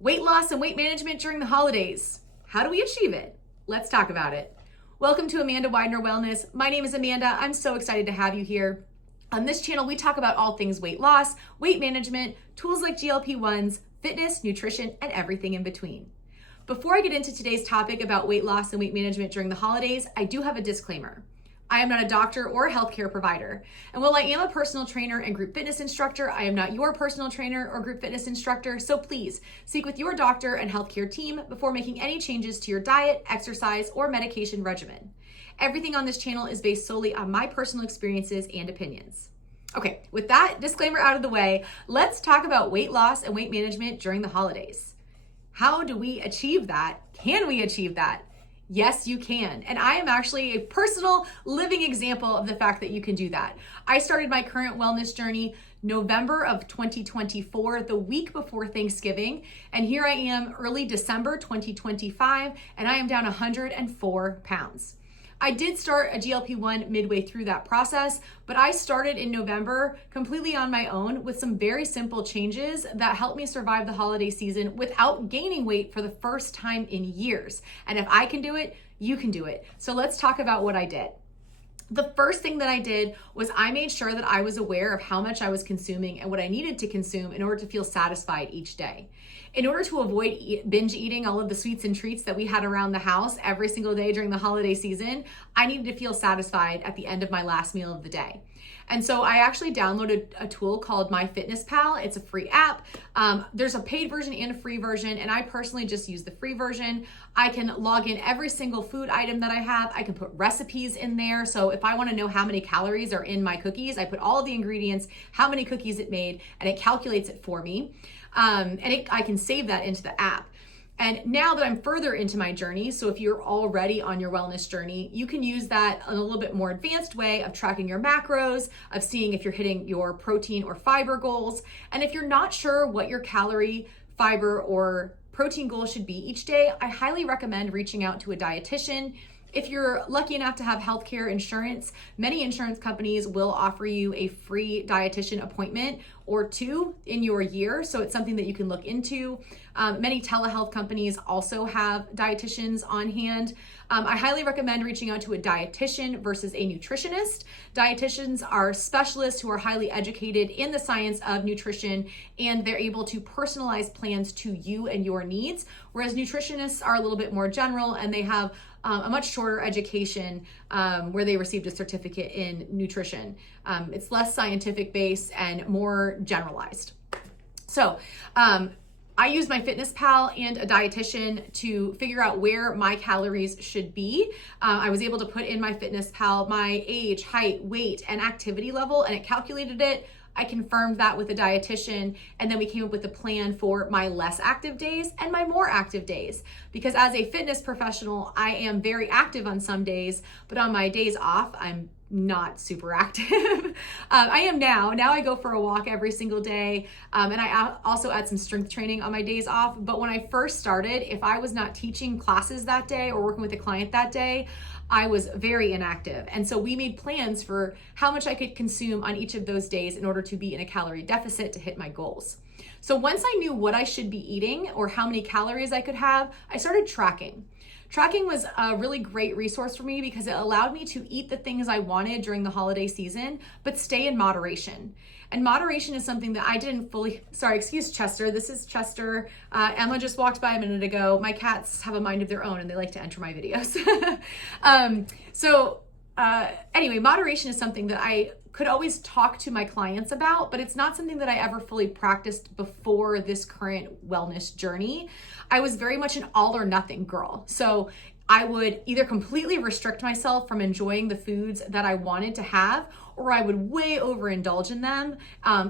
Weight loss and weight management during the holidays. How do we achieve it? Let's talk about it. Welcome to Amanda Widener Wellness. My name is Amanda. I'm so excited to have you here. On this channel, we talk about all things weight loss, weight management, tools like GLP-1s, fitness, nutrition, and everything in between. Before I get into today's topic about weight loss and weight management during the holidays, I do have a disclaimer. I am not a doctor or a healthcare provider. And while I am a personal trainer and group fitness instructor, I am not your personal trainer or group fitness instructor. So please speak with your doctor and healthcare team before making any changes to your diet, exercise, or medication regimen. Everything on this channel is based solely on my personal experiences and opinions. Okay, with that disclaimer out of the way, let's talk about weight loss and weight management during the holidays. How do we achieve that? Can we achieve that? Yes, you can. And I am actually a personal living example of the fact that you can do that. I started my current wellness journey November of 2024, the week before Thanksgiving. And here I am early December 2025, and I am down 104 pounds. I did start a GLP-1 midway through that process, but I started in November completely on my own with some very simple changes that helped me survive the holiday season without gaining weight for the first time in years. And if I can do it, you can do it. So let's talk about what I did. The first thing that I did was I made sure that I was aware of how much I was consuming and what I needed to consume in order to feel satisfied each day. In order to avoid binge eating all of the sweets and treats that we had around the house every single day during the holiday season, I needed to feel satisfied at the end of my last meal of the day. And so I actually downloaded a tool called MyFitnessPal. It's a free app. There's a paid version and a free version, and I personally just use the free version. I can log in every single food item that I have. I can put recipes in there. So if I want to know how many calories are in my cookies, I put all of the ingredients, how many cookies it made, and it calculates it for me. I can save that into the app. And now that I'm further into my journey, so if you're already on your wellness journey, you can use that in a little bit more advanced way of tracking your macros, of seeing if you're hitting your protein or fiber goals. And if you're not sure what your calorie, fiber, or protein goal should be each day, I highly recommend reaching out to a dietitian. If you're lucky enough to have healthcare insurance, many insurance companies will offer you a free dietitian appointment or two in your year. So it's something that you can look into. Many telehealth companies also have dietitians on hand. I highly recommend reaching out to a dietitian versus a nutritionist. Dietitians are specialists who are highly educated in the science of nutrition, and they're able to personalize plans to you and your needs, whereas nutritionists are a little bit more general and they have a much shorter education where they received a certificate in nutrition. It's less scientific based and more generalized. So I use MyFitnessPal and a dietitian to figure out where my calories should be. I was able to put in MyFitnessPal my age, height, weight, and activity level, and it calculated it. I confirmed that with a dietitian, and then we came up with a plan for my less active days and my more active days. Because as a fitness professional, I am very active on some days, but on my days off, I'm not super active. I am now. Now I go for a walk every single day, and I also add some strength training on my days off. But when I first started, if I was not teaching classes that day or working with a client that day, I was very inactive. And so we made plans for how much I could consume on each of those days in order to be in a calorie deficit to hit my goals. So once I knew what I should be eating or how many calories I could have, I started tracking. Tracking was a really great resource for me because it allowed me to eat the things I wanted during the holiday season, but stay in moderation. And moderation is something that I didn't fully, excuse Chester. This is Chester. Emma just walked by a minute ago. My cats have a mind of their own and they like to enter my videos. Anyway, moderation is something that I could always talk to my clients about, but it's not something that I ever fully practiced before this current wellness journey. I was very much an all or nothing girl. So I would either completely restrict myself from enjoying the foods that I wanted to have, or I would way overindulge in them,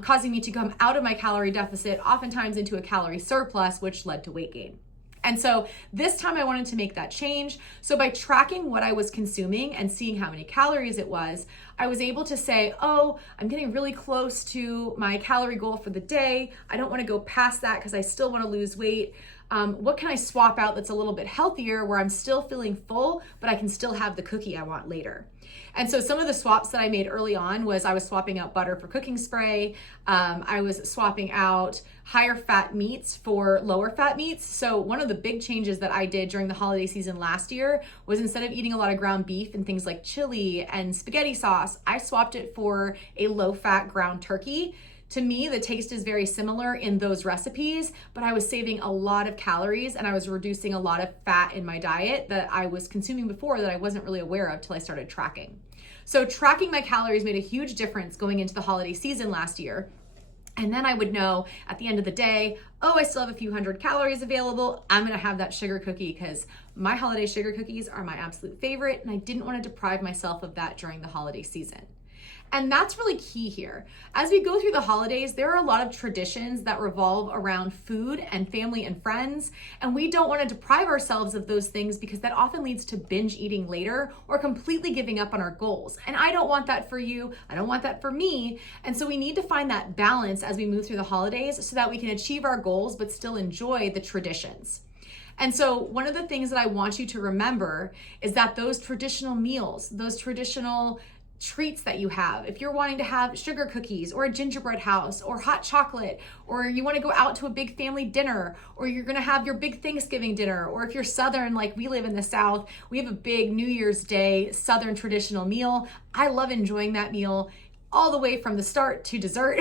causing me to come out of my calorie deficit, oftentimes into a calorie surplus, which led to weight gain. And so this time I wanted to make that change. So by tracking what I was consuming and seeing how many calories it was, I was able to say, oh, I'm getting really close to my calorie goal for the day. I don't want to go past that because I still want to lose weight. What can I swap out that's a little bit healthier where I'm still feeling full, but I can still have the cookie I want later? And so some of the swaps that I made early on was I was swapping out butter for cooking spray. I was swapping out higher fat meats for lower fat meats. So one of the big changes that I did during the holiday season last year was instead of eating a lot of ground beef and things like chili and spaghetti sauce, I swapped it for a low fat ground turkey. To me, the taste is very similar in those recipes, but I was saving a lot of calories and I was reducing a lot of fat in my diet that I was consuming before that I wasn't really aware of till I started tracking. So tracking my calories made a huge difference going into the holiday season last year. And then I would know at the end of the day, oh, I still have a few hundred calories available. I'm gonna have that sugar cookie because my holiday sugar cookies are my absolute favorite and I didn't want to deprive myself of that during the holiday season. And that's really key here. As we go through the holidays, there are a lot of traditions that revolve around food and family and friends, and we don't want to deprive ourselves of those things because that often leads to binge eating later or completely giving up on our goals. And I don't want that for you. I don't want that for me. And so we need to find that balance as we move through the holidays so that we can achieve our goals but still enjoy the traditions. And so one of the things that I want you to remember is that those traditional meals, those traditional treats that you have, if you're wanting to have sugar cookies or a gingerbread house or hot chocolate, or you want to go out to a big family dinner, or you're going to have your big Thanksgiving dinner, or if you're Southern, like we live in the South, we have a big New Year's Day Southern traditional meal. I love enjoying that meal all the way from the start to dessert.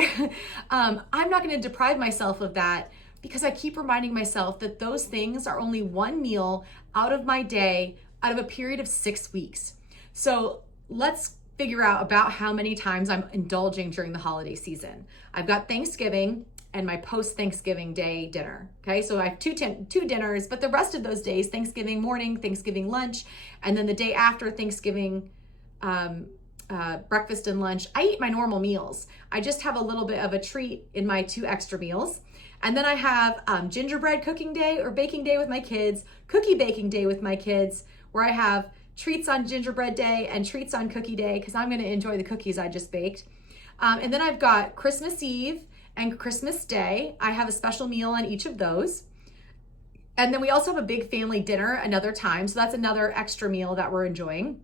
I'm not going to deprive myself of that because I keep reminding myself that those things are only one meal out of my day, out of a period of 6 weeks. So let's figure out about how many times I'm indulging during the holiday season. I've got Thanksgiving and my post-Thanksgiving day dinner. Okay, so I have two dinners, but the rest of those days, Thanksgiving morning, Thanksgiving lunch, and then the day after Thanksgiving breakfast and lunch, I eat my normal meals. I just have a little bit of a treat in my 2 extra meals. And then I have gingerbread cooking day or baking day with my kids, cookie baking day with my kids, where I have treats on gingerbread day and treats on cookie day because I'm going to enjoy the cookies I just baked. And then I've got Christmas Eve and Christmas Day. I have a special meal on each of those. And then we also have a big family dinner another time. So that's another extra meal that we're enjoying.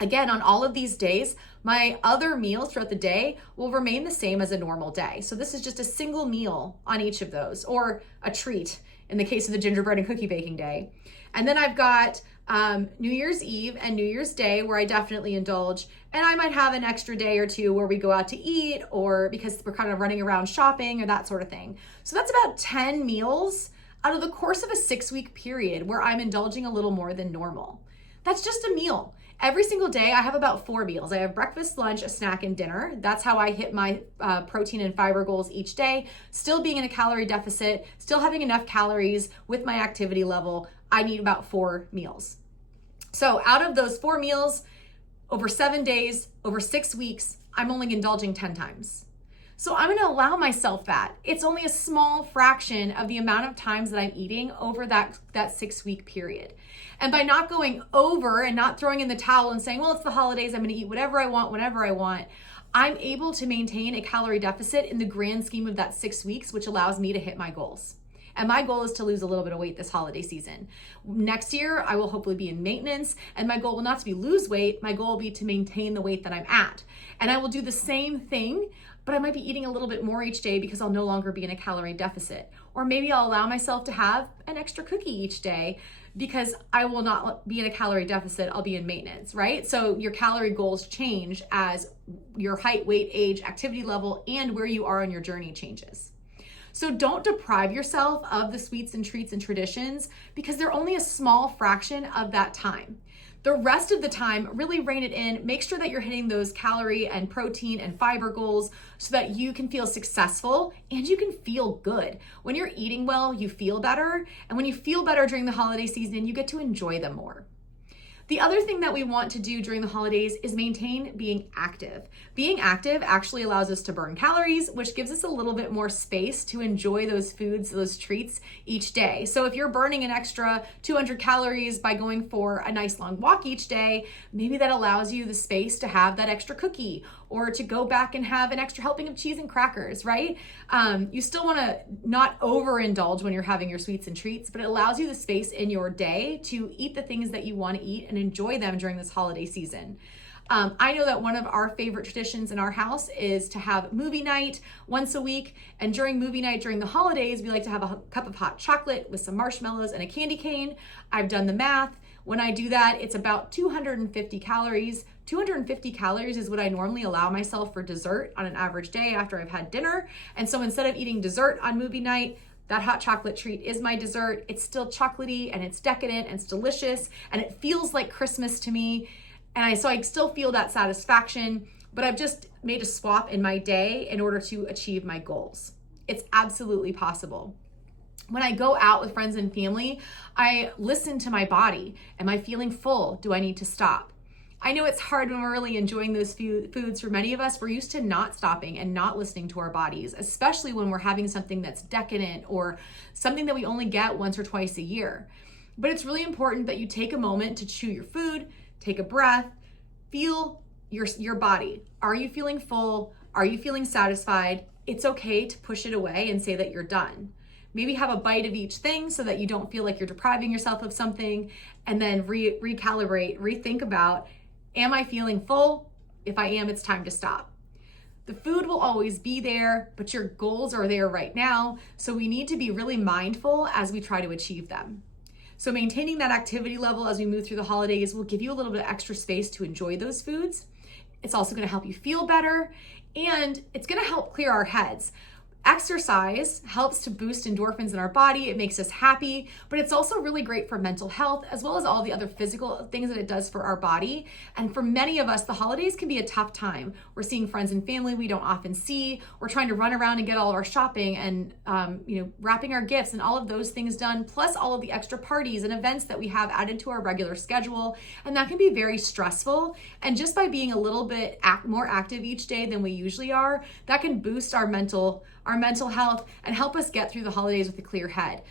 Again, on all of these days, my other meals throughout the day will remain the same as a normal day. So this is just a single meal on each of those, or a treat in the case of the gingerbread and cookie baking day. And then I've got New Year's Eve and New Year's Day where I definitely indulge, and I might have an extra day or two where we go out to eat, or because we're kind of running around shopping or that sort of thing. So that's about 10 meals out of the course of a 6-week period where I'm indulging a little more than normal. That's just a meal. Every single day I have about 4 meals. I have breakfast, lunch, a snack, and dinner. That's how I hit my protein and fiber goals each day. Still being in a calorie deficit, still having enough calories with my activity level. I need about 4 meals. So out of those 4 meals, over 7 days, over 6 weeks, I'm only indulging 10 times. So I'm going to allow myself that. It's only a small fraction of the amount of times that I'm eating over that 6-week period. And by not going over and not throwing in the towel and saying, well, it's the holidays, I'm going to eat whatever I want, whenever I want, I'm able to maintain a calorie deficit in the grand scheme of that 6 weeks, which allows me to hit my goals. And my goal is to lose a little bit of weight this holiday season. Next year, I will hopefully be in maintenance, and my goal will not to be lose weight. My goal will be to maintain the weight that I'm at. And I will do the same thing, but I might be eating a little bit more each day because I'll no longer be in a calorie deficit. Or maybe I'll allow myself to have an extra cookie each day because I will not be in a calorie deficit, I'll be in maintenance, right? So your calorie goals change as your height, weight, age, activity level, and where you are on your journey changes. So don't deprive yourself of the sweets and treats and traditions because they're only a small fraction of that time. The rest of the time, really rein it in. Make sure that you're hitting those calorie and protein and fiber goals so that you can feel successful and you can feel good. When you're eating well, you feel better. And when you feel better during the holiday season, you get to enjoy them more. The other thing that we want to do during the holidays is maintain being active. Being active actually allows us to burn calories, which gives us a little bit more space to enjoy those foods, those treats each day. So if you're burning an extra 200 calories by going for a nice long walk each day, maybe that allows you the space to have that extra cookie or to go back and have an extra helping of cheese and crackers, right? You still want to not overindulge when you're having your sweets and treats, but it allows you the space in your day to eat the things that you want to eat and enjoy them during this holiday season. I know that one of our favorite traditions in our house is to have movie night once a week. And during movie night, during the holidays, we like to have a cup of hot chocolate with some marshmallows and a candy cane. I've done the math. When I do that, it's about 250 calories. 250 calories is what I normally allow myself for dessert on an average day after I've had dinner. And so instead of eating dessert on movie night, that hot chocolate treat is my dessert. It's still chocolatey and it's decadent and it's delicious and it feels like Christmas to me. And so I still feel that satisfaction, but I've just made a swap in my day in order to achieve my goals. It's absolutely possible. When I go out with friends and family, I listen to my body. Am I feeling full? Do I need to stop? I know it's hard when we're really enjoying those foods. For many of us, we're used to not stopping and not listening to our bodies, especially when we're having something that's decadent or something that we only get once or twice a year. But it's really important that you take a moment to chew your food, take a breath, feel your body. Are you feeling full? Are you feeling satisfied? It's okay to push it away and say that you're done. Maybe have a bite of each thing so that you don't feel like you're depriving yourself of something, and then recalibrate, rethink about, am I feeling full? If I am, it's time to stop. The food will always be there, but your goals are there right now. So we need to be really mindful as we try to achieve them. So maintaining that activity level as we move through the holidays will give you a little bit of extra space to enjoy those foods. It's also going to help you feel better, and it's going to help clear our heads. Exercise helps to boost endorphins in our body. It makes us happy, but it's also really great for mental health as well as all the other physical things that it does for our body. And for many of us, the holidays can be a tough time. We're seeing friends and family we don't often see. We're trying to run around and get all of our shopping and wrapping our gifts and all of those things done, plus all of the extra parties and events that we have added to our regular schedule. And that can be very stressful. And just by being a little bit more active each day than we usually are, that can boost our mental health and help us get through the holidays with a clear head.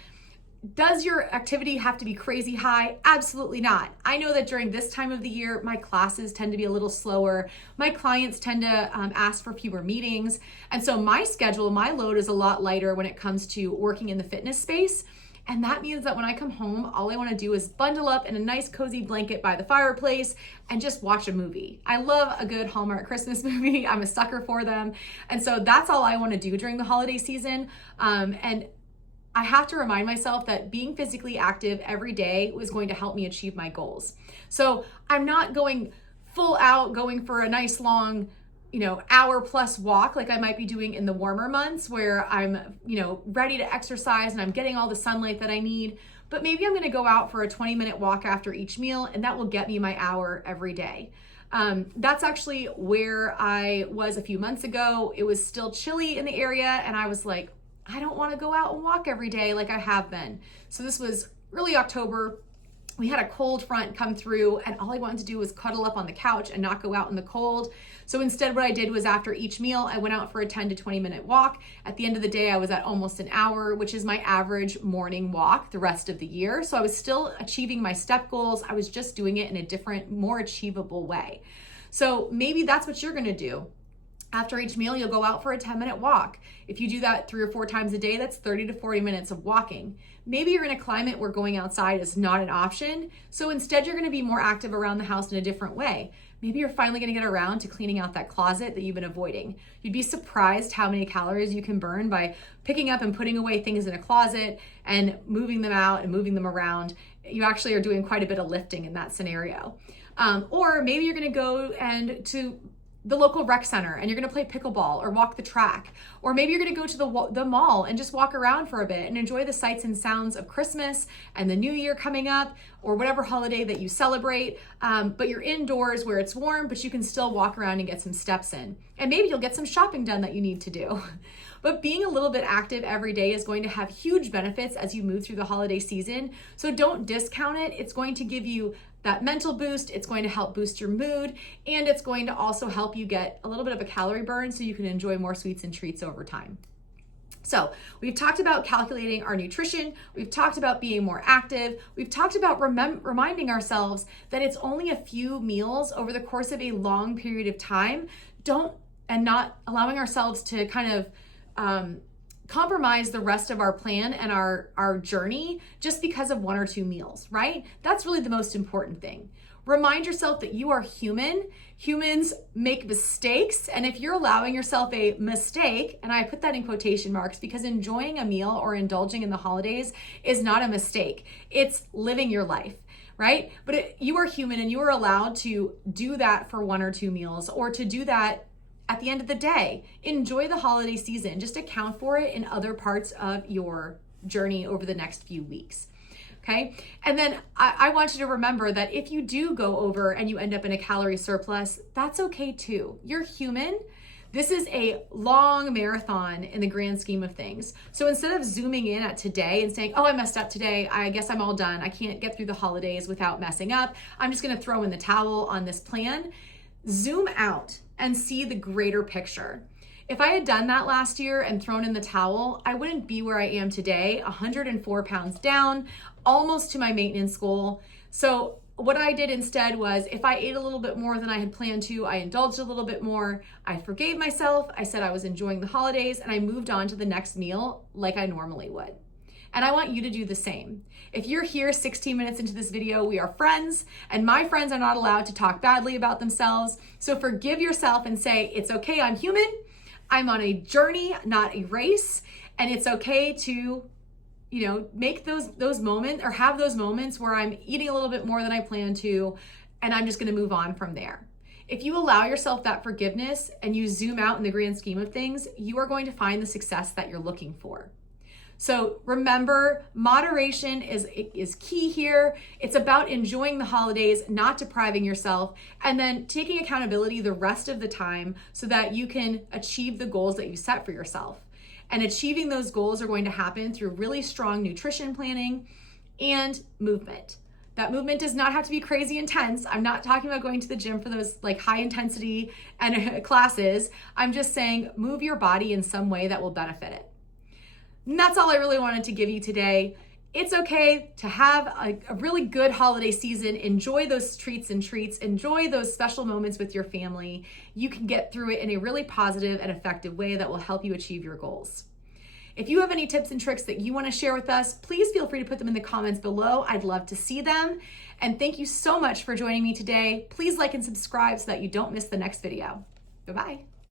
Does your activity have to be crazy high? Absolutely not. I know that during this time of the year, my classes tend to be a little slower. My clients tend to ask for fewer meetings. And so my schedule, my load is a lot lighter when it comes to working in the fitness space. And that means that when I come home, all I want to do is bundle up in a nice cozy blanket by the fireplace and just watch a movie. I love a good Hallmark Christmas movie. I'm a sucker for them. And so that's all I want to do during the holiday season. And I have to remind myself that being physically active every day was going to help me achieve my goals. So I'm not going full out, going for a nice long hour plus walk like I might be doing in the warmer months where I'm, ready to exercise and I'm getting all the sunlight that I need. But maybe I'm going to go out for a 20-minute walk after each meal, and that will get me my hour every day. That's actually where I was a few months ago. It was still chilly in the area, and I was like, I don't want to go out and walk every day like I have been. So this was early October. We had a cold front come through, and all I wanted to do was cuddle up on the couch and not go out in the cold. So instead, what I did was after each meal, I went out for a 10 to 20 minute walk. At the end of the day, I was at almost an hour, which is my average morning walk the rest of the year. So I was still achieving my step goals. I was just doing it in a different, more achievable way. So maybe that's what you're gonna do. After each meal, you'll go out for a 10-minute walk. If you do that 3 or 4 times a day, that's 30 to 40 minutes of walking. Maybe you're in a climate where going outside is not an option. So instead, you're gonna be more active around the house in a different way. Maybe you're finally gonna get around to cleaning out that closet that you've been avoiding. You'd be surprised how many calories you can burn by picking up and putting away things in a closet and moving them out and moving them around. You actually are doing quite a bit of lifting in that scenario. Or maybe you're gonna go to the local rec center and you're gonna play pickleball or walk the track. Or maybe you're gonna go to the mall and just walk around for a bit and enjoy the sights and sounds of Christmas and the New Year coming up, or whatever holiday that you celebrate. But you're indoors where it's warm, but you can still walk around and get some steps in. And maybe you'll get some shopping done that you need to do. But being a little bit active every day is going to have huge benefits as you move through the holiday season. So don't discount it. It's going to give you that mental boost, it's going to help boost your mood, and it's going to also help you get a little bit of a calorie burn so you can enjoy more sweets and treats over time. So we've talked about calculating our nutrition. We've talked about being more active. We've talked about reminding ourselves that it's only a few meals over the course of a long period of time. And not allowing ourselves to kind of compromise the rest of our plan and our journey just because of 1 or 2 meals, right? That's really the most important thing. Remind yourself that you are human. Humans make mistakes. And if you're allowing yourself a mistake, and I put that in quotation marks because enjoying a meal or indulging in the holidays is not a mistake. It's living your life, right? But you are human and you are allowed to do that for 1 or 2 meals, or to do that at the end of the day. Enjoy the holiday season. Just account for it in other parts of your journey over the next few weeks. Okay. And then I want you to remember that if you do go over and you end up in a calorie surplus, that's okay too. You're human. This is a long marathon in the grand scheme of things. So instead of zooming in at today and saying, oh, I messed up today, I guess I'm all done, I can't get through the holidays without messing up, I'm just going to throw in the towel on this plan, zoom out and see the greater picture. If I had done that last year and thrown in the towel, I wouldn't be where I am today, 104 pounds down, almost to my maintenance goal. So what I did instead was, if I ate a little bit more than I had planned to, I indulged a little bit more, I forgave myself, I said I was enjoying the holidays, and I moved on to the next meal like I normally would. And I want you to do the same. If you're here 16 minutes into this video, we are friends, and my friends are not allowed to talk badly about themselves. So forgive yourself and say, it's okay, I'm human. I'm on a journey, not a race. And it's okay to, make those moments, or have those moments where I'm eating a little bit more than I planned to, and I'm just going to move on from there. If you allow yourself that forgiveness and you zoom out in the grand scheme of things, you are going to find the success that you're looking for. So remember, moderation is key here. It's about enjoying the holidays, not depriving yourself, and then taking accountability the rest of the time so that you can achieve the goals that you set for yourself. And achieving those goals are going to happen through really strong nutrition planning and movement. That movement does not have to be crazy intense. I'm not talking about going to the gym for those like high intensity and classes. I'm just saying move your body in some way that will benefit it. And that's all I really wanted to give you today. It's okay to have a really good holiday season. Enjoy those treats. Enjoy those special moments with your family. You can get through it in a really positive and effective way that will help you achieve your goals. If you have any tips and tricks that you want to share with us, please feel free to put them in the comments below. I'd love to see them. And thank you so much for joining me today. Please like and subscribe so that you don't miss the next video. Bye-bye.